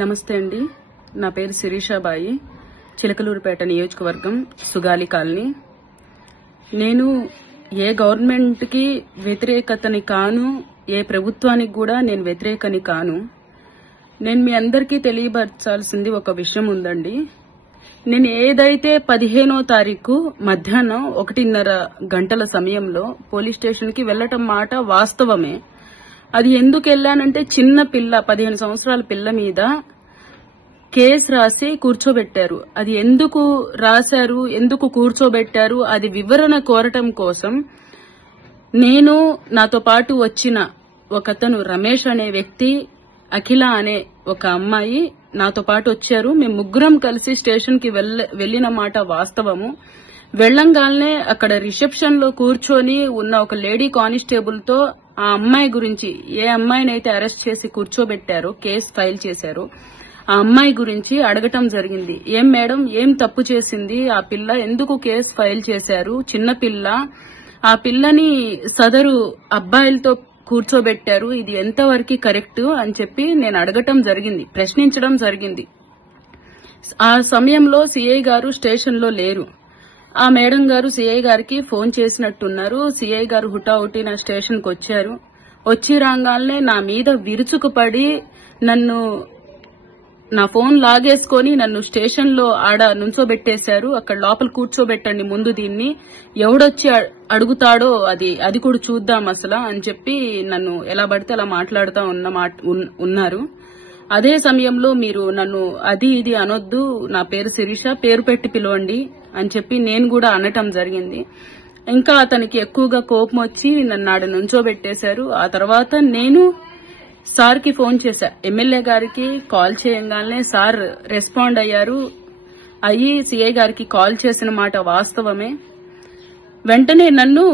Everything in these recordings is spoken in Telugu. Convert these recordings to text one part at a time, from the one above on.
నమస్తే అండి. నా పేరు శిరీషాబాయి, చిలకలూరుపేట నియోజకవర్గం, సుగాలి కాలనీ. నేను ఏ గవర్నమెంట్ కి వ్యతిరేకతని కాను, ఏ ప్రభుత్వానికి కూడా నేను వ్యతిరేకని కాను. నేను మీ అందరికీ తెలియపరచాల్సింది ఒక విషయం ఉందండి. నేను ఏదైతే 15వ తారీఖు మధ్యాహ్నం 1:30 గంటల సమయంలో పోలీస్ స్టేషన్ కి వెళ్లటం మాట వాస్తవమే. అది ఎందుకు వెళ్లానంటే, చిన్న పిల్ల 15 సంవత్సరాల పిల్ల మీద కేసు రాసి కూర్చోబెట్టారు. అది ఎందుకు రాశారు, ఎందుకు కూర్చోబెట్టారు, అది వివరణ కోరటం కోసం నేను, నాతో పాటు వచ్చిన ఒకతను రమేష్ అనే వ్యక్తి, అఖిల అనే ఒక అమ్మాయి నాతో పాటు వచ్చారు. మేము ముగ్గురం కలిసి స్టేషన్ కి వెళ్లిన మాట వాస్తవము. వెళ్లంగానే అక్కడ రిసెప్షన్ లో కూర్చొని ఉన్న ఒక లేడీ కానిస్టేబుల్ తో ఆ అమ్మాయి గురించి, ఏ అమ్మాయినైతే అరెస్ట్ చేసి కూర్చోబెట్టారో, కేసు ఫైల్ చేశారో ఆ అమ్మాయి గురించి అడగటం జరిగింది. ఏం మేడం, ఏం తప్పు చేసింది ఆ పిల్ల, ఎందుకు కేసు ఫైల్ చేశారు, చిన్న పిల్ల, ఆ పిల్లని సదరు అబ్బాయిలతో కూర్చోబెట్టారు, ఇది ఎంతవరకు కరెక్ట్ అని చెప్పి నేను అడగటం జరిగింది, ప్రశ్నించడం జరిగింది. ఆ సమయంలో సిఐ గారు స్టేషన్ లో లేరు. ఆ మేడం గారు సిఐ గారికి ఫోన్ చేసినట్టున్నారు. సిఐ గారు హుటాహుటి నా స్టేషన్ కు వచ్చారు. వచ్చి రాగానే నా మీద విరుచుకుపడి నా ఫోన్ లాగేసుకుని నన్ను స్టేషన్ లో ఆడ నుంచోబెట్టేశారు. అక్కడ లోపల కూర్చోబెట్టండి ముందు, దీన్ని ఎవడొచ్చి అడుగుతాడో అది కూడా చూద్దాం అసలు అని చెప్పి నన్ను ఎలా పడితే అలా మాట్లాడుతూ ఉన్నారు. అదే సమయంలో మీరు నన్ను అది ఇది అనొద్దు, నా పేరు శిరీష, పేరు పెట్టి పిలవండి అని చెప్పి నేను కూడా అనటం జరిగింది. ఇంకా అతనికి ఎక్కువగా కోపం వచ్చి నన్ను ఆడ నుంచోబెట్టేశారు. ఆ తర్వాత నేను సార్ కి ఫోన్ చేశా. ఎమ్మెల్యే గారికి కాల్ చేయంగానే సార్ రెస్పాండ్ అయ్యారు. సిఐ గారికి కాల్ చేసిన మాట వాస్తవమే. వెంటనే నన్ను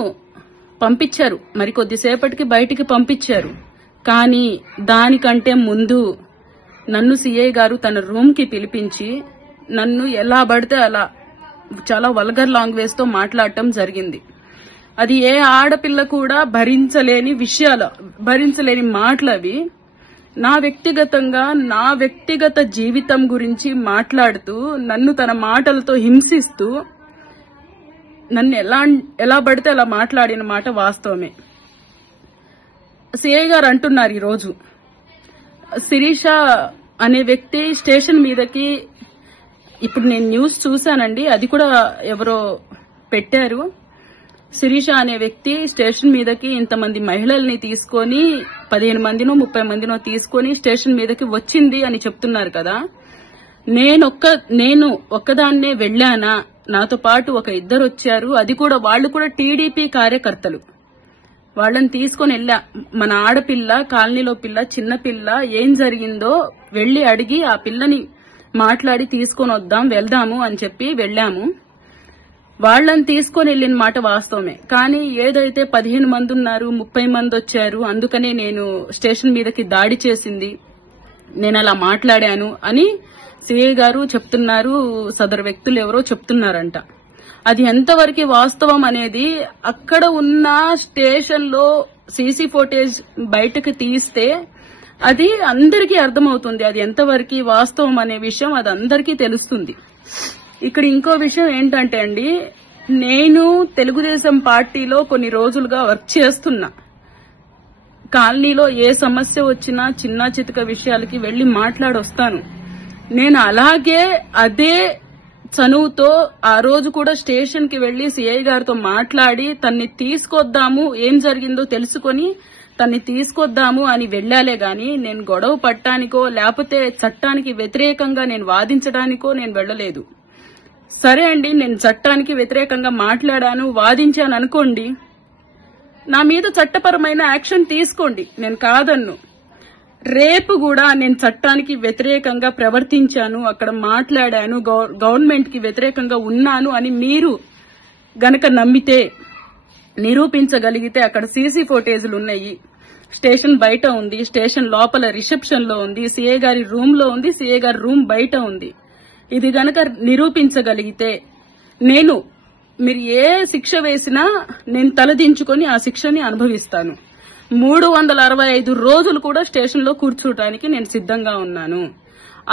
పంపించారు, మరి కొద్దిసేపటికి బయటికి పంపించారు. కానీ దానికంటే ముందు నన్ను సిఐ గారు తన రూమ్ కి పిలిపించి నన్ను ఎలా పడితే అలా చాలా వల్గర్ లాంగ్వేజ్ తో మాట్లాడటం జరిగింది. అది ఏ ఆడపిల్ల కూడా భరించలేని విషయాలు, భరించలేని మాటలు అవి. నా వ్యక్తిగత జీవితం గురించి మాట్లాడుతూ నన్ను తన మాటలతో హింసిస్తూ నన్ను ఎలా పడితే అలా మాట్లాడిన మాట వాస్తవమే. సిఐ గారు అంటున్నారు ఈరోజు, శిరీష అనే వ్యక్తి స్టేషన్ మీదకి, ఇప్పుడు నేను న్యూస్ చూశానండి, అది కూడా ఎవరో పెట్టారు, శిరీష అనే వ్యక్తి స్టేషన్ మీదకి ఇంతమంది మహిళల్ని తీసుకొని 15 మందినో 30 మందినో తీసుకొని స్టేషన్ మీదకి వచ్చింది అని చెప్తున్నారు కదా. నేను ఒక్కదాన్నే వెళ్లానా, నాతో పాటు ఒక ఇద్దరు వచ్చారు, అది కూడా వాళ్ళు కూడా టీడీపీ కార్యకర్తలు. వాళ్ళని తీసుకొని వెళ్ళా. మన ఆడపిల్ల, కాలనీలో పిల్ల, చిన్న పిల్ల, ఏం జరిగిందో వెళ్లి అడిగి ఆ పిల్లని మాట్లాడి తీసుకొని వెళ్దాము అని చెప్పి వెళ్లాము. వాళ్ళని తీసుకొని వెళ్లిన మాట వాస్తవమే. కానీ ఏదైతే 15 మంది ఉన్నారు, 30 మంది వచ్చారు, అందుకనే నేను స్టేషన్ మీదకి దాడి చేసింది, నేను అలా మాట్లాడాను అని సిఐ గారు చెప్తున్నారు. సదరు వ్యక్తులు ఎవరో చెప్తున్నారంట. అది ఎంతవరకు వాస్తవం అనేది అక్కడ ఉన్న స్టేషన్ లో సీసీ ఫుటేజ్ బయటకు తీస్తే అది అందరికీ అర్థమవుతుంది, అది ఎంతవరకు వాస్తవం అనే విషయం అది అందరికీ తెలుస్తుంది. ఇక్కడ ఇంకో విషయం ఏంటంటే అండి, నేను తెలుగుదేశం పార్టీలో కొన్ని రోజులుగా వర్క్ చేస్తున్నా. కాలనీలో ఏ సమస్య వచ్చినా చిన్న చితక విషయాలకి వెళ్లి మాట్లాడొస్తాను. నేను అలాగే అదే చనువుతో ఆ రోజు కూడా స్టేషన్ కి వెళ్లి సిఐ గారితో మాట్లాడి తన్ని తీసుకొద్దాము, ఏం జరిగిందో తెలుసుకొని తన్ని తీసుకొద్దాము అని వెళ్లాలే గాని నేను గొడవ పట్టానికో లేకపోతే చట్టానికి వ్యతిరేకంగా నేను వాదించడానికో నేను వెళ్లలేదు. సరే అండి, నేను చట్టానికి వ్యతిరేకంగా మాట్లాడాను, వాదించాను అనుకోండి, నా మీద చట్టపరమైన యాక్షన్ తీసుకోండి, నేను కాదన్ను. రేపు కూడా నేను చట్టానికి వ్యతిరేకంగా ప్రవర్తించాను, అక్కడ మాట్లాడాను, గవర్నమెంట్ కి వ్యతిరేకంగా ఉన్నాను అని మీరు గనక నమ్మితే, నిరూపించగలిగితే అక్కడ సీసీ ఫుటేజ్లు ఉన్నాయి. స్టేషన్ బయట ఉంది, స్టేషన్ లోపల రిసెప్షన్ లో ఉంది, సిఐ గారి రూమ్ లో ఉంది, సిఐ గారి రూమ్ బయట ఉంది. ఇది గనక నిరూపించగలిగితే మీరు ఏ శిక్ష వేసినా నేను తలదించుకొని ఆ శిక్షని అనుభవిస్తాను. 365 రోజులు కూడా స్టేషన్ లో కూర్చోటానికి నేను సిద్ధంగా ఉన్నాను.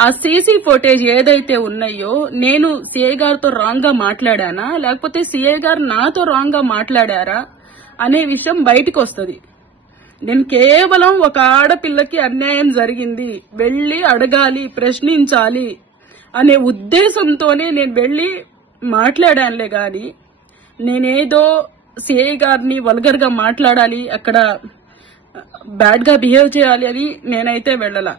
ఆ సీసీ ఫుటేజ్ ఏదైతే ఉన్నాయో నేను సిఐ గారితో రాంగ్ గా మాట్లాడానా లేకపోతే సిఐ గారు నాతో రాంగ్ గా మాట్లాడారా అనే విషయం బయటికి వస్తుంది. నేను కేవలం ఒక ఆడపిల్లకి అన్యాయం జరిగింది, వెళ్లి అడగాలి, ప్రశ్నించాలి అనే ఉద్దేశంతోనే నేను వెళ్లి మాట్లాడానులే గాని నేనేదో సిఐ గారిని వల్గర్ గా మాట్లాడాలి, అక్కడ బ్యాడ్ గా బిహేవ్ చేయాలి అని నేనైతే వెళ్ళలా.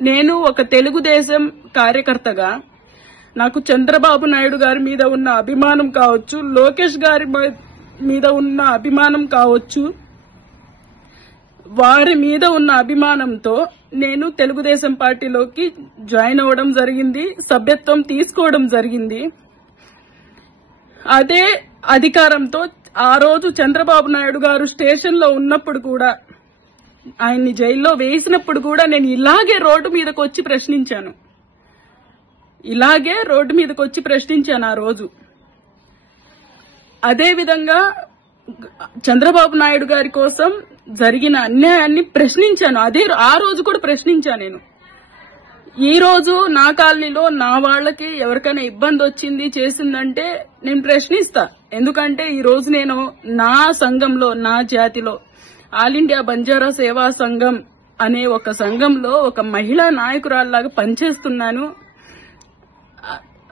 నేను ఒక తెలుగుదేశం కార్యకర్తగా నాకు చంద్రబాబు నాయుడు గారి మీద ఉన్న అభిమానం కావచ్చు, లోకేష్ గారి మీద ఉన్న అభిమానం కావచ్చు, వారి మీద ఉన్న అభిమానంతో నేను తెలుగుదేశం పార్టీలోకి జాయిన్ అవ్వడం జరిగింది, సభ్యత్వం తీసుకోవడం జరిగింది. అదే అధికారంతో ఆ రోజు చంద్రబాబు నాయుడు గారు స్టేషన్ లో ఉన్నప్పుడు కూడా, ఆయన్ని జైల్లో వేసినప్పుడు కూడా నేను ఇలాగే రోడ్డు మీదకి వచ్చి ప్రశ్నించాను ఆ రోజు. అదే విధంగా చంద్రబాబు నాయుడు గారి కోసం జరిగిన అన్యాయాన్ని ప్రశ్నించాను. ఆ రోజు కూడా ప్రశ్నించాను నేను. ఈ రోజు నా కాలనీలో నా వాళ్లకి ఎవరికైనా ఇబ్బంది వచ్చింది చేసిందంటే నేను ప్రశ్నిస్తా. ఎందుకంటే ఈ రోజు నేను నా సంఘంలో, నా జాతిలో ఆల్ ఇండియా బంజారా సేవా సంఘం అనే ఒక సంఘంలో ఒక మహిళా నాయకురాల్లాగా పనిచేస్తున్నాను.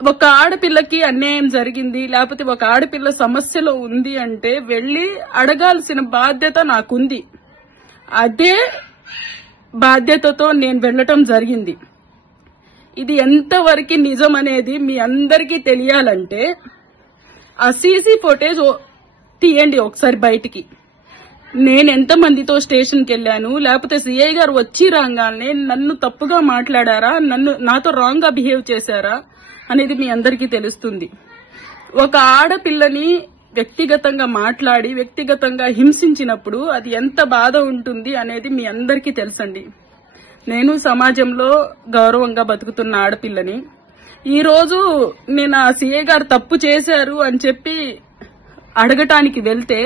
ఒక ఆడపిల్లకి అన్యాయం జరిగింది, లేకపోతే ఒక ఆడపిల్ల సమస్యలో ఉంది అంటే వెళ్లి అడగాల్సిన బాధ్యత నాకుంది. అదే బాధ్యతతో నేను వెళ్లటం జరిగింది. ఇది ఎంతవరకు నిజం అనేది మీ అందరికీ తెలియాలంటే ఆ సీసీ ఫుటేజ్ తీయండి ఒకసారి బయటికి. నేను ఎంతమందితో స్టేషన్కి వెళ్లాను, లేకపోతే సిఐ గారు వచ్చి రాగానే నన్ను తప్పుగా మాట్లాడారా, నాతో రాంగ్ గా బిహేవ్ చేశారా అనేది మీ అందరికీ తెలుస్తుంది. ఒక ఆడపిల్లని వ్యక్తిగతంగా మాట్లాడి వ్యక్తిగతంగా హింసించినప్పుడు అది ఎంత బాధ ఉంటుంది అనేది మీ అందరికీ తెలుసండి. నేను సమాజంలో గౌరవంగా బతుకుతున్న ఆడపిల్లని. ఈ రోజు నేను ఆ సిఐ గారు తప్పు చేశారు అని చెప్పి అడగటానికి వెళ్తే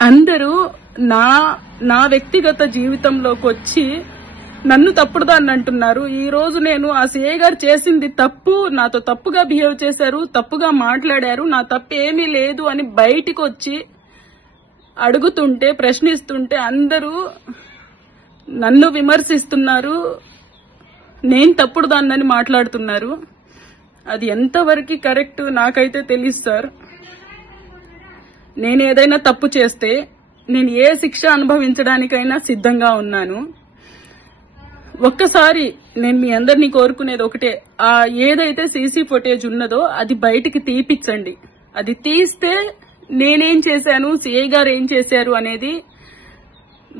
అందరూ నా వ్యక్తిగత జీవితంలోకి వచ్చి నన్ను తప్పుడుదాన్ని అంటున్నారు. ఈ రోజు నేను ఆ సిఐ గారు చేసింది తప్పు, నాతో తప్పుగా బిహేవ్ చేశారు, తప్పుగా మాట్లాడారు, నా తప్పు ఏమీ లేదు అని బయటికి వచ్చి అడుగుతుంటే, ప్రశ్నిస్తుంటే అందరూ నన్ను విమర్శిస్తున్నారు, నేను తప్పుడుదాన్నని మాట్లాడుతున్నారు. అది ఎంతవరకు కరెక్ట్ నాకైతే తెలియదు సార్. నేను ఏదైనా తప్పు చేస్తే నేను ఏ శిక్ష అనుభవించడానికైనా సిద్ధంగా ఉన్నాను. ఒక్కసారి నేను మీ అందరినీ కోరుకునేది ఒకటే, ఆ ఏదైతే సీసీ ఫుటేజ్ ఉన్నదో అది బయటికి తీపిచ్చండి. అది తీస్తే నేనేం చేశాను, సిఐ గారు ఏం చేశారు అనేది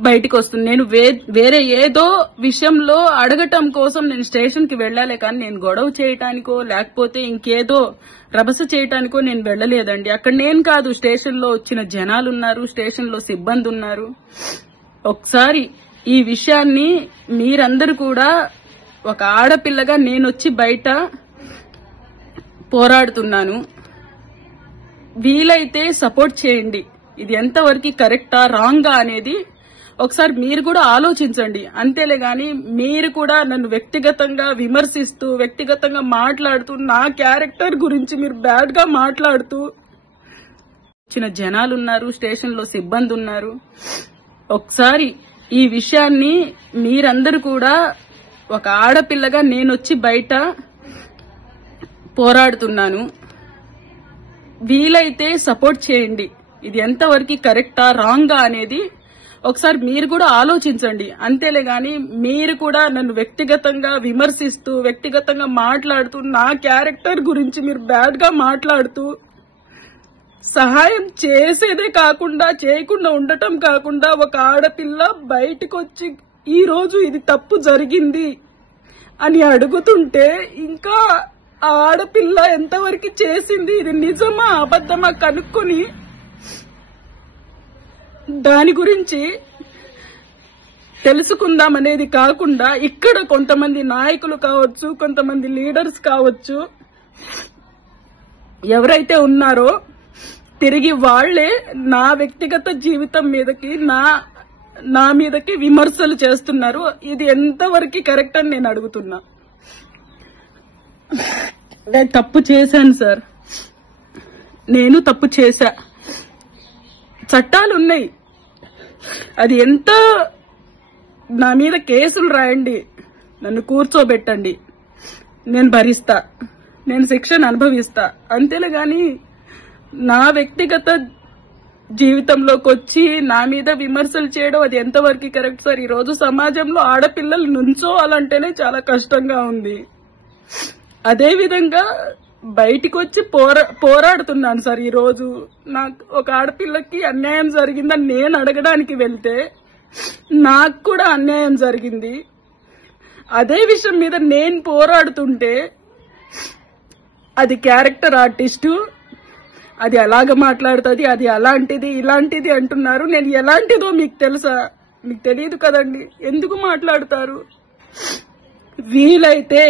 బయటికి వస్తుంది. నేను వేరే ఏదో విషయంలో అడగటం కోసం నేను స్టేషన్ కి వెళ్లాలే కానీ నేను గొడవ చేయటానికో లేకపోతే ఇంకేదో రభస చేయటానికో నేను వెళ్లలేదండి. అక్కడ నేను కాదు, స్టేషన్ లో వచ్చిన జనాలున్నారు, స్టేషన్ లో సిబ్బంది ఉన్నారు. ఒకసారి ఈ విషయాన్ని మీరందరూ కూడా, ఒక ఆడపిల్లగా నేనొచ్చి బయట పోరాడుతున్నాను, వీలైతే సపోర్ట్ చేయండి. ఇది ఎంతవరకు కరెక్టా రాంగా అనేది ఒకసారి మీరు కూడా ఆలోచించండి. అంతేలే గాని మీరు కూడా నన్ను వ్యక్తిగతంగా విమర్శిస్తూ, వ్యక్తిగతంగా మాట్లాడుతూ, నా క్యారెక్టర్ గురించి మీరు బ్యాడ్ గా మాట్లాడుతూ, వచ్చిన జనాలున్నారు, స్టేషన్ లో సిబ్బంది ఉన్నారు. ఒకసారి ఈ విషయాన్ని మీరందరూ కూడా, ఒక ఆడపిల్లగా నేనొచ్చి బయట పోరాడుతున్నాను, వీలైతే సపోర్ట్ చేయండి. ఇది ఎంతవరకు కరెక్టా రాంగా అనేది ఒకసారి మీరు కూడా ఆలోచించండి. అంతేలే గాని మీరు కూడా నన్ను వ్యక్తిగతంగా విమర్శిస్తూ, వ్యక్తిగతంగా మాట్లాడుతూ, నా క్యారెక్టర్ గురించి మీరు బ్యాడ్ గా మాట్లాడుతూ, సహాయం చేసేదే కాకుండా, చేయకుండా ఉండటం కాకుండా, ఒక ఆడపిల్ల బయటకు వచ్చి ఈ రోజు ఇది తప్పు జరిగింది అని అడుగుతుంటే, ఇంకా ఆ ఆడపిల్ల ఎంతవరకు చేసింది, ఇది నిజమా అబద్ధమా కనుక్కొని దాని గురించి తెలుసుకుందాం అనేది కాకుండా, ఇక్కడ కొంతమంది నాయకులు కావచ్చు, కొంతమంది లీడర్స్ కావచ్చు, ఎవరైతే ఉన్నారో తిరిగి వాళ్లే నా వ్యక్తిగత జీవితం మీదకి, నా మీదకి విమర్శలు చేస్తున్నారు. ఇది ఎంతవరకు కరెక్ట్ అని నేను అడుగుతున్నా. నేను తప్పు చేశాను సార్, నేను తప్పు చేశా. చట్టాలు ఉన్నాయి, అది ఎంత నా మీద కేసులు రాయండి, నన్ను కూర్చోబెట్టండి, నేను భరిస్తా, నేను శిక్షను అనుభవిస్తా. అంతేలే గాని నా వ్యక్తిగత జీవితంలోకి వచ్చి నా మీద విమర్శలు చేయడం అది ఎంతవరకు కరెక్ట్ సార్? ఈ రోజు సమాజంలో ఆడపిల్లలు నుంచోవాలంటేనే చాలా కష్టంగా ఉంది. అదే విధంగా బయటికి వచ్చి పోరాడుతున్నాను సార్. ఈ రోజు నాకు ఒక ఆడపిల్లకి అన్యాయం జరిగిందని నేను అడగడానికి వెళ్తే నాకు కూడా అన్యాయం జరిగింది. అదే విషయం మీద నేను పోరాడుతుంటే అది క్యారెక్టర్ ఆర్టిస్టు, అది అలాగ మాట్లాడుతుంది, అది అలాంటిది ఇలాంటిది అంటున్నారు. నేను ఎలాంటిదో మీకు తెలుసా? మీకు తెలియదు కదండి, ఎందుకు మాట్లాడతారు? వీలైతే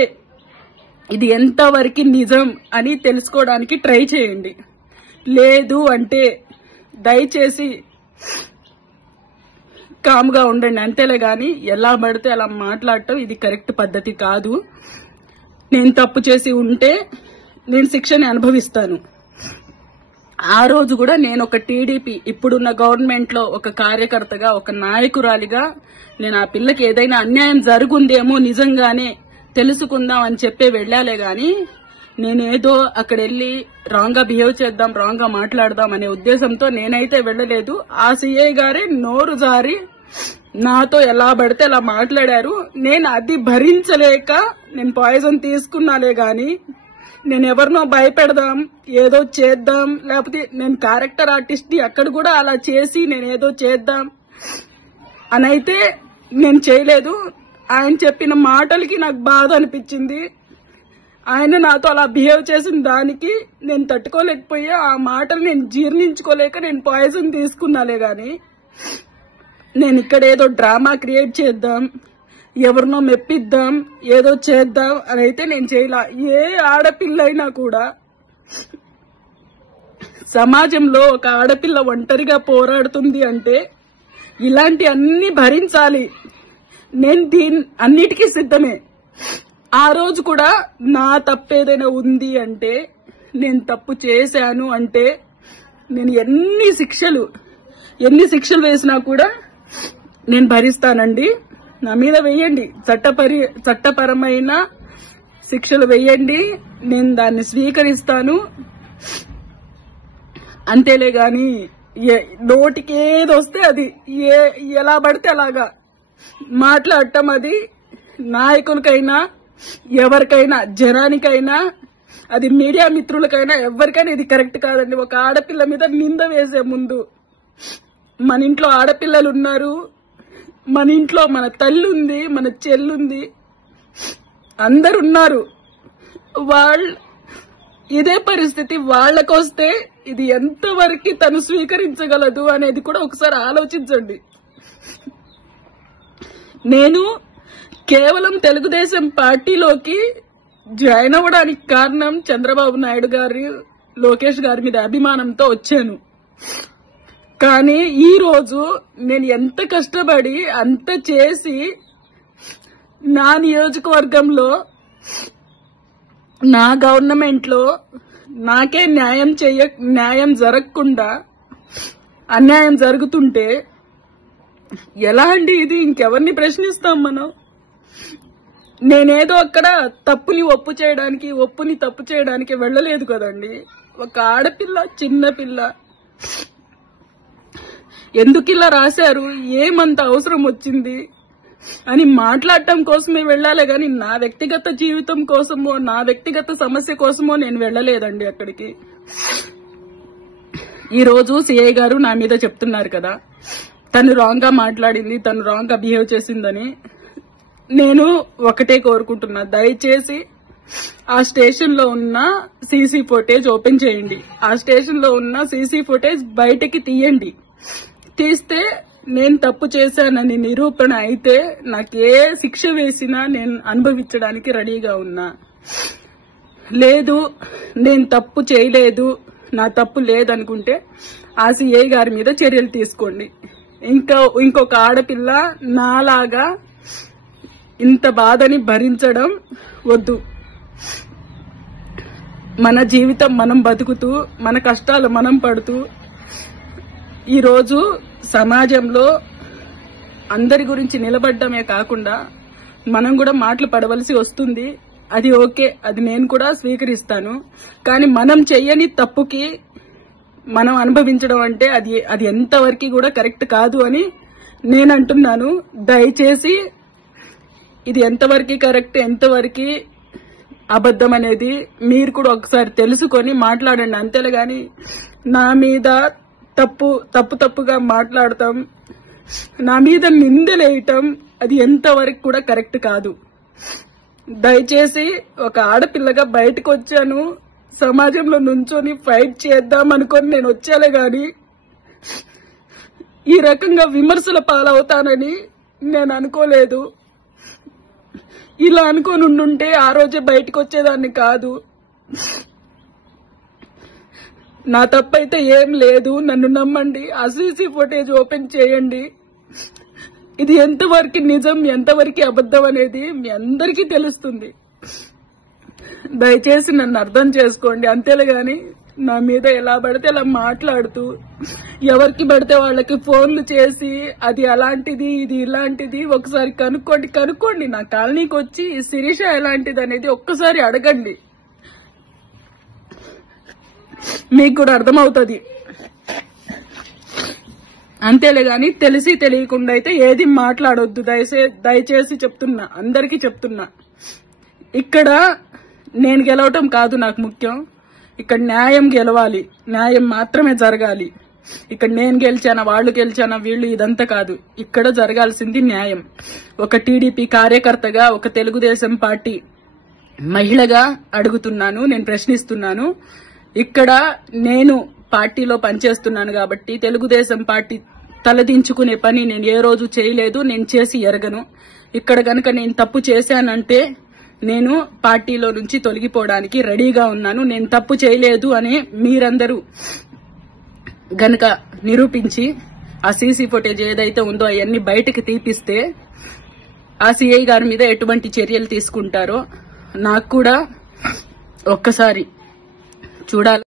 ఇది ఎంతవరకు నిజం అని తెలుసుకోవడానికి ట్రై చేయండి. లేదు అంటే దయచేసి కామ్గా ఉండండి, అంతేలే గాని ఎలా పడితే అలా మాట్లాడటం ఇది కరెక్ట్ పద్ధతి కాదు. నేను తప్పు చేసి ఉంటే నేను శిక్షని అనుభవిస్తాను. ఆ రోజు కూడా నేను ఒక టీడీపీ ఇప్పుడున్న గవర్నమెంట్ లో ఒక కార్యకర్తగా, ఒక నాయకురాలిగా నేను ఆ పిల్లకి ఏదైనా అన్యాయం జరుగుందేమో నిజంగానే తెలుసుకుందాం అని చెప్పే వెళ్లాలే గాని నేనేదో అక్కడ వెళ్లి రాంగ్ గా బిహేవ్ చేద్దాం, రాంగ్ గా మాట్లాడదాం అనే ఉద్దేశంతో నేనైతే వెళ్లలేదు. ఆ సీఐ గారే నోరు జారి నాతో ఎలా పడితే అలా మాట్లాడారు. నేను అది భరించలేక నేను పాయిజన్ తీసుకున్నాలే గాని నేను ఎవరినో భయపెడదాం, ఏదో చేద్దాం, లేకపోతే నేను క్యారెక్టర్ ఆర్టిస్ట్ ని అక్కడ కూడా అలా చేసి నేను ఏదో చేద్దాం అని అయితే నేను చేయలేదు. ఆయన చెప్పిన మాటలకి నాకు బాధ అనిపించింది. ఆయన నాతో అలా బిహేవ్ చేసిన దానికి నేను తట్టుకోలేకపోయా. ఆ మాటలు నేను జీర్ణించుకోలేక నేను పాయిజన్ తీసుకున్నాలే గాని నేను ఇక్కడ ఏదో డ్రామా క్రియేట్ చేద్దాం, ఎవరినో మెప్పిద్దాం, ఏదో చేద్దాం అని అయితే నేను చేయలా. ఏ ఆడపిల్ల అయినా కూడా సమాజంలో ఒక ఆడపిల్ల ఒంటరిగా పోరాడుతుంది అంటే ఇలాంటి అన్ని భరించాలి. నేను అన్నిటికీ సిద్ధమే. ఆ రోజు కూడా నా తప్పేదైనా ఉంది అంటే, నేను తప్పు చేశాను అంటే నేను ఎన్ని శిక్షలు వేసినా కూడా నేను భరిస్తానండి. నా మీద వెయ్యండి, చట్టపరమైన శిక్షలు వెయ్యండి, నేను దాన్ని స్వీకరిస్తాను. అంతేలే గాని నోటికి ఏది వస్తే అది ఎలా పడితే అలాగా మాట్లాడటం అది నాయకులకైనా ఎవరికైనా జనానికైనా అది మీడియా మిత్రులకైనా ఎవరికైనా ఇది కరెక్ట్ కాదండి. ఒక ఆడపిల్ల మీద నింద వేసే ముందు మన ఇంట్లో ఆడపిల్లలు ఉన్నారు, మన ఇంట్లో మన తల్లి ఉంది, మన చెల్లుంది, అందరున్నారు. ఇదే పరిస్థితి వాళ్ళకొస్తే ఇది ఎంతవరకు తను స్వీకరించగలదు అనేది కూడా ఒకసారి ఆలోచించండి. నేను కేవలం తెలుగుదేశం పార్టీలోకి జాయిన్ అవ్వడానికి కారణం చంద్రబాబు నాయుడు గారి, లోకేష్ గారి మీద అభిమానంతో వచ్చాను. కానీ ఈ రోజు నేను ఎంత కష్టపడి అంత చేసి నా నియోజకవర్గంలో, నా గవర్నమెంట్ లో నాకే న్యాయం జరగకుండా అన్యాయం జరుగుతుంటే ఎలా అండి ఇది? ఇంకెవరిని ప్రశ్నిస్తాం మనం? నేనేదో అక్కడ తప్పుని ఒప్పుని తప్పు చేయడానికి వెళ్ళలేదు కదండి. ఒక ఆడపిల్ల, చిన్నపిల్ల, ఎందుకు ఇలా రాశారు, ఏమంత అవసరం వచ్చింది అని మాట్లాడటం కోసమే వెళ్ళాలే గాని నా వ్యక్తిగత జీవితం కోసమో, నా వ్యక్తిగత సమస్య కోసమో నేను వెళ్ళలేదండి అక్కడికి. ఈ రోజు సిఐ గారు నా మీద చెప్తున్నారు కదా, తను రాంగ్ గా మాట్లాడింది, తను రాంగ్ గా బిహేవ్ చేసిందని. నేను ఒకటే కోరుకుంటున్నా, దయచేసి ఆ స్టేషన్ లో ఉన్న సీసీ ఫుటేజ్ ఓపెన్ చేయండి. ఆ స్టేషన్ లో ఉన్న సీసీ ఫుటేజ్ బయటకి తీయండి. తీస్తే నేను తప్పు చేశానని నిరూపణ అయితే నాకు ఏ శిక్ష వేసినా నేను అనుభవించడానికి రెడీగా ఉన్నా. లేదు నేను తప్పు చేయలేదు, నా తప్పు లేదనుకుంటే ఆ సిఐ గారి మీద చర్యలు తీసుకోండి. ఇంకొక ఆడపిల్ల నాలాగా ఇంత బాధని భరించడం వద్దు. మన జీవితం మనం బతుకుతూ, మన కష్టాలు మనం పడుతూ, ఈరోజు సమాజంలో అందరి గురించి నిలబడ్డమే కాకుండా మనం కూడా మాటలు పడవలసి వస్తుంది. అది ఓకే, అది నేను కూడా స్వీకరిస్తాను. కానీ మనం చెయ్యని తప్పుకి మనం అనుభవించడం అంటే అది ఎంతవరకు కూడా కరెక్ట్ కాదు అని నేను అంటున్నాను. దయచేసి ఇది ఎంతవరకు కరెక్ట్, ఎంతవరకు అబద్ధం అనేది మీరు కూడా ఒకసారి తెలుసుకొని మాట్లాడండి. అంతేలే గాని నా మీద తప్పుగా మాట్లాడటం, నా మీద నిందలేయటం అది ఎంతవరకు కూడా కరెక్ట్ కాదు. దయచేసి ఒక ఆడపిల్లగా బయటకు వచ్చాను, సమాజంలో నుంచొని ఫైట్ చేద్దాం అనుకొని నేను వచ్చాలే గాని ఈ రకంగా విమర్శల పాలవుతానని నేను అనుకోలేదు. ఇలా అనుకోని ఉండుంటే ఆ రోజే బయటకు వచ్చేదాన్ని కాదు. నా తప్పైతే ఏం లేదు, నన్ను నమ్మండి. ఆ సీసీ ఫుటేజ్ ఓపెన్ చేయండి. ఇది ఎంతవరకు నిజం, ఎంతవరకు అబద్ధం అనేది మీ అందరికీ తెలుస్తుంది. దయచేసి నన్ను అర్థం చేసుకోండి. అంతేలే గాని నా మీద ఎలా పడితే అలా మాట్లాడుతూ, ఎవరికి పడితే వాళ్ళకి ఫోన్లు చేసి అది అలాంటిది ఇది ఇలాంటిది ఒకసారి కనుక్కోండి. నా కాలనీకి వచ్చి శిరీష ఎలాంటిది అనేది ఒక్కసారి అడగండి, మీకు కూడా అర్థమవుతుంది. అంతేలే గాని తెలిసి తెలియకుండా అయితే ఏది మాట్లాడొద్దు. దయచేసి చెప్తున్నా, అందరికీ చెప్తున్నా. ఇక్కడ నేను గెలవటం కాదు నాకు ముఖ్యం. ఇక్కడ న్యాయం గెలవాలి, న్యాయం మాత్రమే జరగాలి. ఇక్కడ నేను గెలిచానా, వాళ్ళు గెలిచానా, వీళ్ళు ఇదంతా కాదు. ఇక్కడ జరగాల్సింది న్యాయం. ఒక టీడీపీ కార్యకర్తగా, ఒక తెలుగుదేశం పార్టీ మహిళగా అడుగుతున్నాను, నేను ప్రశ్నిస్తున్నాను. ఇక్కడ నేను పార్టీలో పనిచేస్తున్నాను కాబట్టి తెలుగుదేశం పార్టీ తలదించుకునే పని నేను ఏ రోజు చేయలేదు, నేను చేసి ఎరగను. ఇక్కడ గనక నేను తప్పు చేశానంటే నేను పార్టీలో నుంచి తొలగిపోవడానికి రెడీగా ఉన్నాను. నేను తప్పు చేయలేదు అని మీరందరూ గనక నిరూపించి ఆ సీసీ ఫుటేజ్ ఏదైతే ఉందో అవన్నీ బయటకు తీపిస్తే ఆ సిఐ గారి మీద ఎటువంటి చర్యలు తీసుకుంటారో నాకు కూడా ఒక్కసారి చూడాలి.